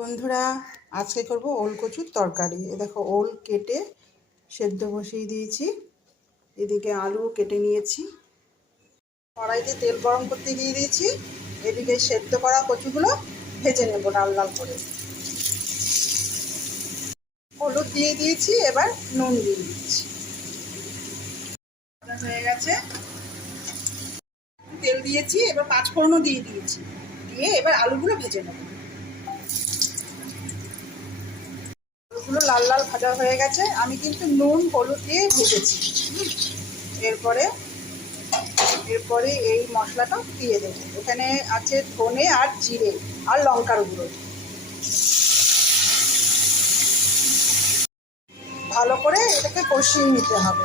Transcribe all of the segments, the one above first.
বন্ধুরা, আজকে করব ওল কচুর তরকারি। এ দেখো, ওল কেটে সেদ্ধ বসিয়ে দিয়েছি। এদিকে আলু কেটে নিয়েছি। কড়াইতে তেল গরম করতে দিয়ে দিয়েছি। এদিকে সেদ্ধ করা কচুগুলো ভেজে নেব লাল লাল করে। হলুদ দিয়ে দিয়েছি, এবার নুন দিয়ে দিচ্ছি হয়ে গেছে। তেল দিয়েছি, এবার পাঁচফোড়নও দিয়ে দিয়েছি। দিয়ে এবার আলুগুলো ভেজে নেব। আলুগুলো লাল লাল ভাজা হয়ে গেছে। আমি কিন্তু নুন, হলুদ দিয়ে ভেজেছি। এরপরে এরপরে এই মশলাটা দিয়ে দেবো। এখানে আছে ধনে আর জিরে আর লঙ্কার গুঁড়ো। ভালো করে এটাকে কষিয়ে নিতে হবে।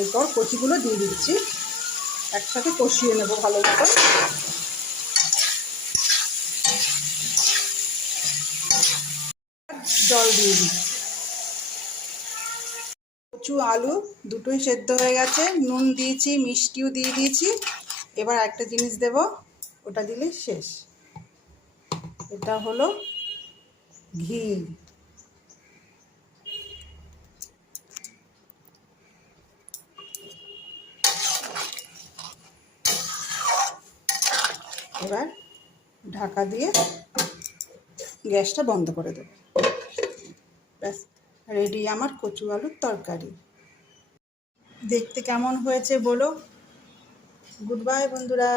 এরপর কচিগুলো দিয়ে দিচ্ছি। একসাথে কষিয়ে নেব ভালো মতো জল দিয়ে দিচ্ছি কচু, আলু দুটোই সেদ্ধ হয়ে গেছে। নুন দিয়েছি, মিষ্টিও দিয়ে দিয়েছি। এবার একটা জিনিস দেব, ওটা দিলে শেষ। এটা হলো ঘি। এবার ঢাকা দিয়ে গ্যাসটা বন্ধ করে দেবো। ব্যাস রেডি আমার কচু আলুর তরকারি। দেখতে কেমন হয়েছে বলো? গুড বাই বন্ধুরা।